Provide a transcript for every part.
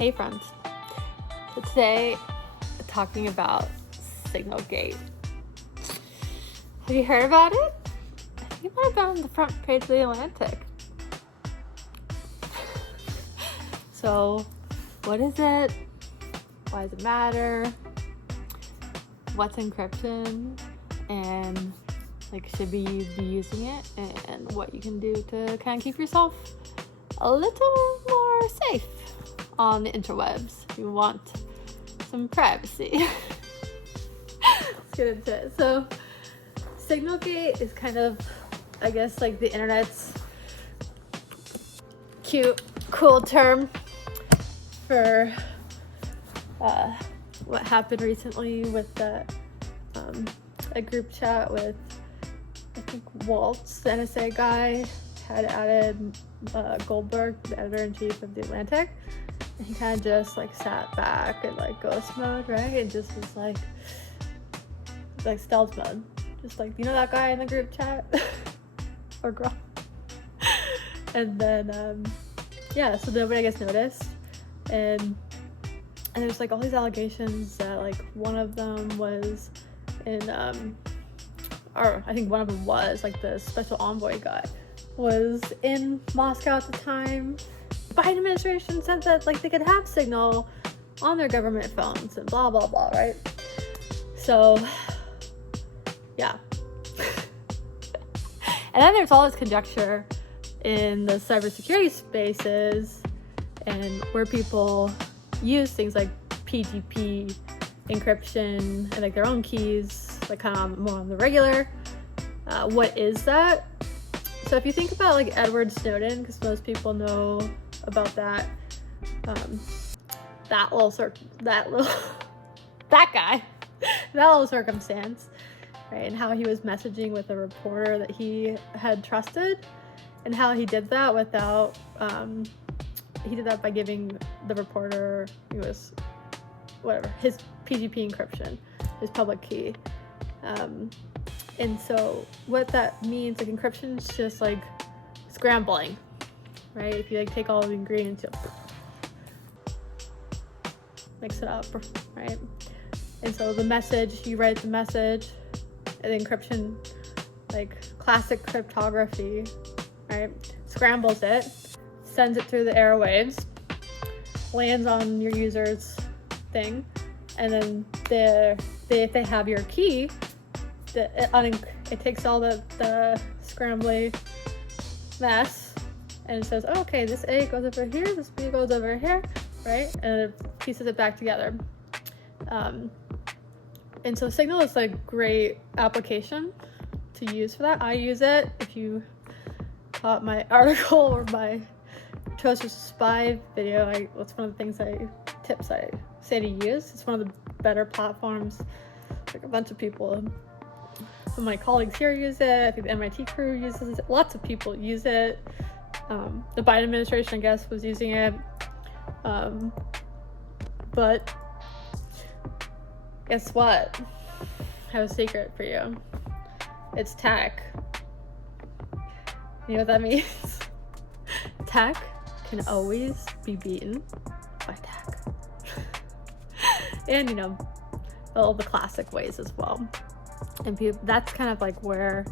Hey friends, so today talking about SignalGate. Have you heard about it? I think it might have been on the front page of the Atlantic. So what is it? Why does it matter? What's encryption? And should we be using it? And what you can do to kind of keep yourself a little more safe on the interwebs if you want some privacy. Let's get into it. So SignalGate is kind of, I guess, like the internet's cute, cool term for what happened recently with the a group chat with, I think, Waltz, the NSA guy, had added Goldberg, the editor-in-chief of The Atlantic, and he kind of just sat back in ghost mode, right? And just was like stealth mode, just you know that guy in the group chat or girl. And then so nobody, I guess, noticed, and there's all these allegations that one of them was in or I think one of them was the special envoy guy was in Moscow at the time. The Biden administration said that they could have Signal on their government phones and blah blah blah, right? So yeah. And then there's all this conjecture in the cybersecurity spaces and where people use things like PGP encryption and their own keys, kind of more on the regular. What is that? So if you think about Edward Snowden, because most people know about that, that guy, that little circumstance, right? And how he was messaging with a reporter that he had trusted, and how he did that without, he did that by giving the reporter, his PGP encryption, his public key. And so what that means, encryption is just scrambling, right? If you take all the ingredients, you mix it up, right? And so the message, you write the message, and the encryption, classic cryptography, right? Scrambles it, sends it through the airwaves, lands on your user's thing, and then if they have your key, it takes all the scrambly mess, and it says, oh, okay, this A goes over here, this B goes over here, right? And it pieces it back together. And so Signal is a great application to use for that. I use it. If you caught my article or my Toast versus Spy video, that's one of the tips I say to use. It's one of the better platforms. A bunch of people, some of my colleagues here use it. I think the MIT crew uses it. Lots of people use it. The Biden administration, I guess, was using it. But guess what? I have a secret for you. It's tech. You know what that means? Tech can always be beaten by tech. And all the classic ways as well. And that's kind of where,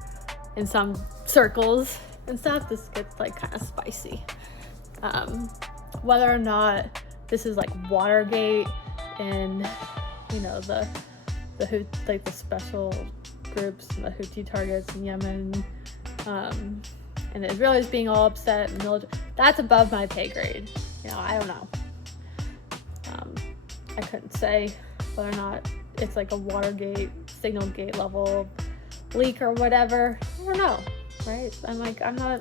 in some circles and stuff, this gets kind of spicy. Whether or not this is Watergate and the special groups and the Houthi targets in Yemen, and the Israelis being all upset and military, that's above my pay grade. I don't know. I couldn't say whether or not it's a Watergate, SignalGate level leak or whatever. I don't know, right? I'm not.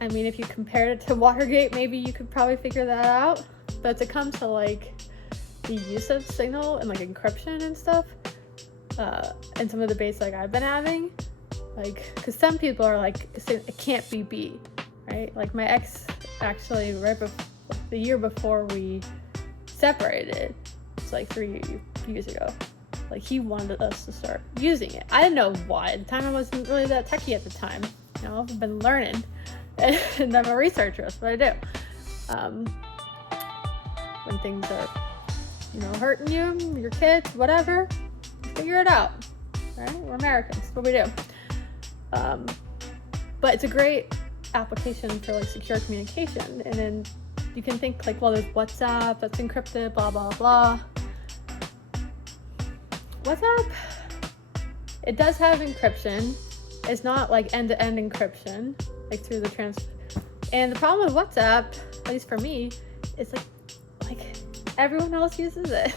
I mean, if you compared it to Watergate, maybe you could probably figure that out. But to come to the use of Signal and encryption and stuff, and some of the debates I've been having, because some people are it can't be beat, right? My ex actually the year before we separated, it's 3 years ago, he wanted us to start using it. I didn't know why. At the time, I wasn't really that techie at the time. I've been learning, and I'm a researcher. That's what I do. when things are, you know, hurting you, your kids, whatever, figure it out, right? We're Americans, that's what we do. But it's a great application for like secure communication. And then you can think like, well, there's WhatsApp that's encrypted, blah, blah, blah. WhatsApp, it does have encryption. It's not like end-to-end encryption, like through the and the problem with WhatsApp, at least for me, is like everyone else uses it.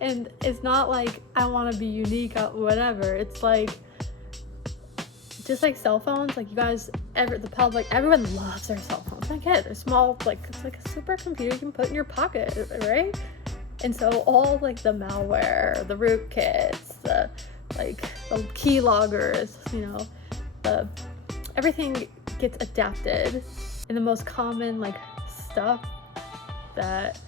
And it's not like I want to be unique or whatever. It's like, just like cell phones, like you guys, the public, everyone loves their cell phones. I get it. They're small, like it's like a supercomputer you can put in your pocket, right? And so all like the malware, the rootkits, the keyloggers, you know, everything gets adapted in the most common like stuff that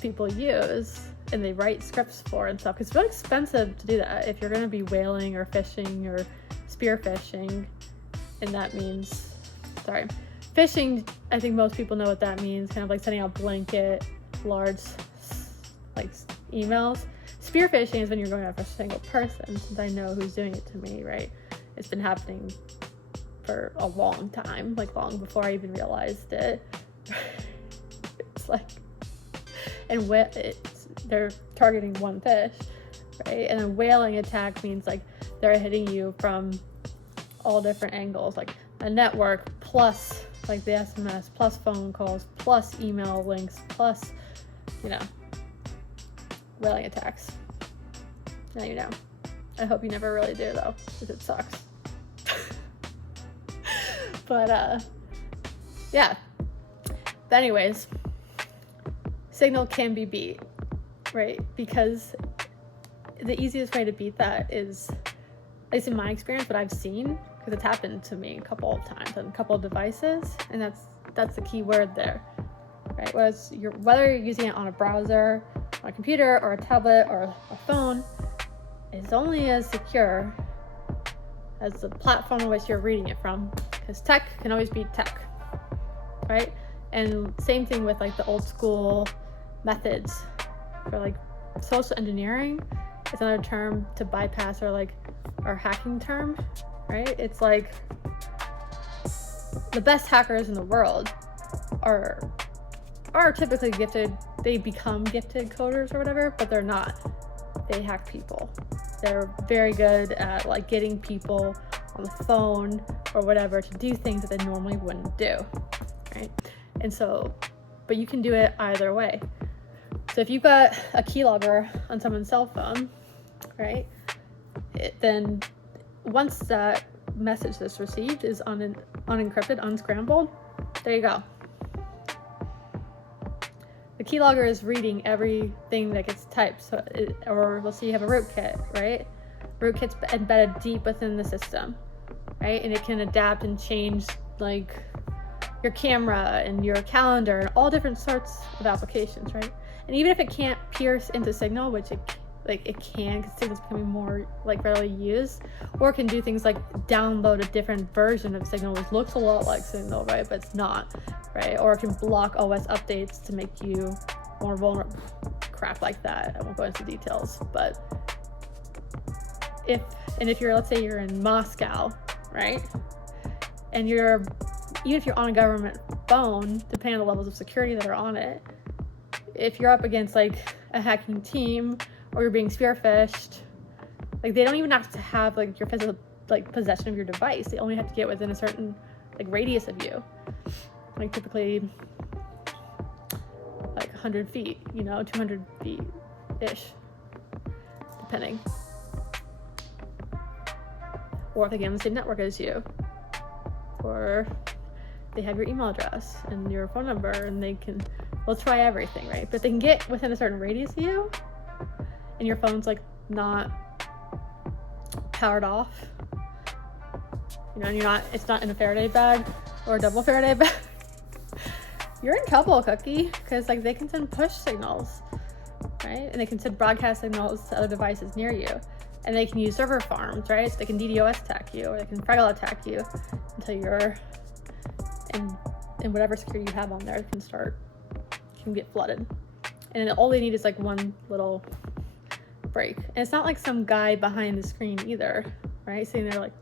people use and they write scripts for and stuff. Because it's really expensive to do that if you're going to be whaling or phishing or spear phishing. And that means, phishing, I think most people know what that means, kind of like sending out blanket large like emails. Spear phishing is when you're going after a single person, since I know who's doing it to me, right? It's been happening for a long time, like long before I even realized it. It's like, and they're targeting one fish, right? And then whaling attack means like they're hitting you from all different angles, like a network plus like the SMS, plus phone calls, plus email links, plus, you know, whaling attacks. Now you know. I hope you never really do though, because it sucks. But yeah. But anyways, Signal can be beat, right? Because the easiest way to beat that is, at least in my experience, what I've seen, because it's happened to me a couple of times on a couple of devices, and that's the key word there, right? Whether you're using it on a browser, on a computer, or a tablet, or a phone, it's only as secure as the platform in which you're reading it from, because tech can always beat tech, right? And same thing with like the old school methods for like social engineering. It's another term to bypass our hacking term, right? It's like the best hackers in the world are typically gifted. They become gifted coders or whatever, but they're not. They hack people. They're very good at like getting people on the phone or whatever to do things that they normally wouldn't do, right? And so, but you can do it either way. So if you've got a keylogger on someone's cell phone, right, then once that message that's received is unencrypted, unscrambled, there you go. The keylogger is reading everything that gets typed. So or let's say you have a rootkit, right? Rootkit's embedded deep within the system, right? And it can adapt and change like your camera and your calendar and all different sorts of applications, right? And even if it can't pierce into Signal, which it can, because Signal's becoming more like readily used, or it can do things like download a different version of Signal, which looks a lot like Signal, right? But it's not, right? Or it can block OS updates to make you more vulnerable, crap like that. I won't go into details, but if you're, let's say you're in Moscow, right? And even if you're on a government phone, depending on the levels of security that are on it, if you're up against like a hacking team or you're being spearphished, like they don't even have to have like your physical like possession of your device. They only have to get within a certain like radius of you, like typically like 100 feet, 200 feet ish, depending. Or if they get on the same network as you, or they have your email address and your phone number, and they'll try everything, right? But they can get within a certain radius of you, and your phone's like not powered off, and it's not in a Faraday bag or a double Faraday bag. You're in trouble, cookie, because like they can send push signals, right? And they can send broadcast signals to other devices near you, and they can use server farms, right? So they can DDoS attack you, or they can Fraggle attack you until you're and whatever security you have on there can get flooded. And all they need is like one little break. And it's not like some guy behind the screen either, right? Sitting there like,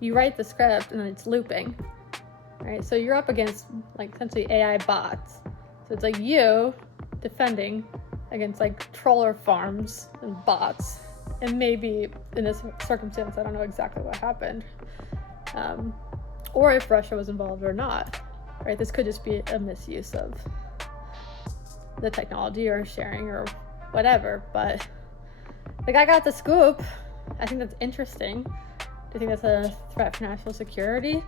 You write the script and then it's looping, right? So you're up against like essentially AI bots. So it's like you defending against like troller farms and bots. And maybe in this circumstance, I don't know exactly what happened, or if Russia was involved or not, right? This could just be a misuse of the technology or sharing or whatever, but like I got the scoop. I think that's interesting. Do you think that's a threat for national security?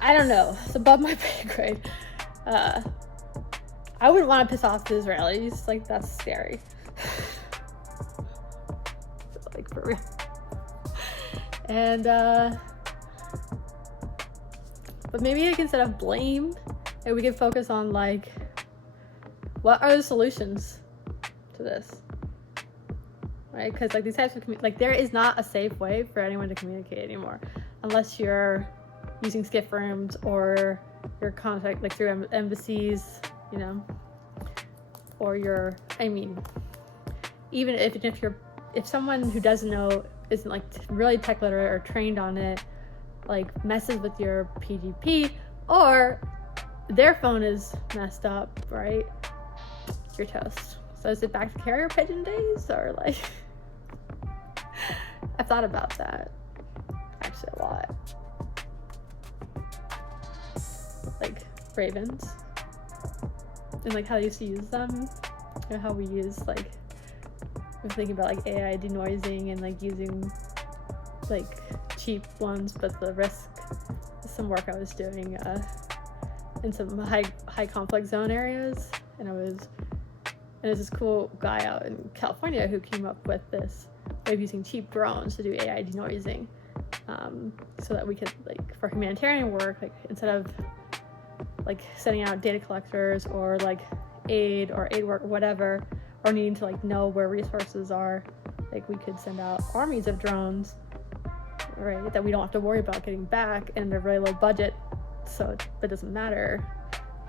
I don't know. It's above my pay grade. I wouldn't want to piss off the Israelis. Like, that's scary. Like, for real. And, but maybe like, instead of blame, we could focus on, like, what are the solutions to this? Right? Because, like, these types of, like, there is not a safe way for anyone to communicate anymore. Unless you're using skiff rooms or your contact, like, through embassies, you know, or your, I mean, even if someone who doesn't know, isn't like really tech literate or trained on it, like messes with your PGP or their phone is messed up, right? You're toast. So is it back to carrier pigeon days or like, I've thought about that actually a lot. Like ravens. And like how they used to use them, and how we use like, I'm thinking about like AI denoising and like using like cheap ones, but the risk, some work I was doing in some high conflict zone areas, and there's this cool guy out in California who came up with this way of using cheap drones to do AI denoising, so that we could like for humanitarian work, like instead of like sending out data collectors or like aid work or whatever, or needing to like know where resources are, like we could send out armies of drones, right, that we don't have to worry about getting back, and they're really low budget, so it doesn't matter.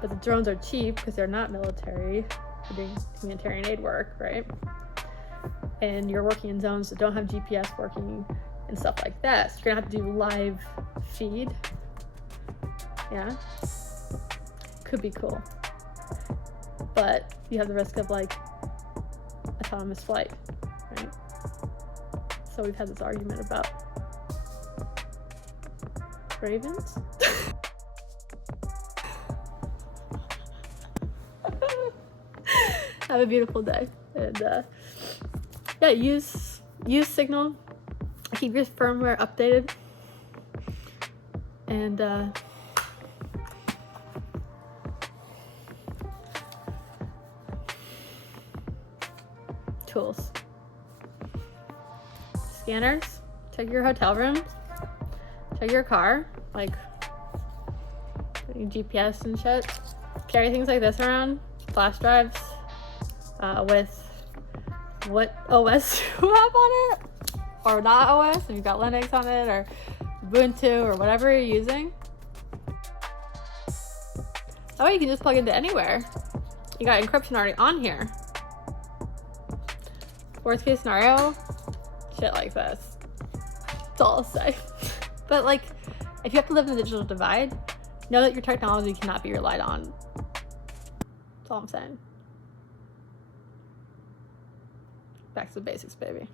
But the drones are cheap because they're not military, they're doing humanitarian aid work, right? And you're working in zones that don't have GPS working and stuff like that, so you're gonna have to do live feed. Yeah, could be cool, but you have the risk of like autonomous flight, right? So we've had this argument about ravens. Have a beautiful day, and yeah, use Signal, keep your firmware updated, and tools. Scanners, check your hotel rooms, check your car, like GPS and shit. Carry things like this around, flash drives, with what OS you have on it, or not OS, if you've got Linux on it, or Ubuntu, or whatever you're using. That way you can just plug into anywhere. You got encryption already on here. Worst case scenario, shit like this. That's all I'll say. But like, if you have to live in the digital divide, know that your technology cannot be relied on. That's all I'm saying. Back to the basics, baby.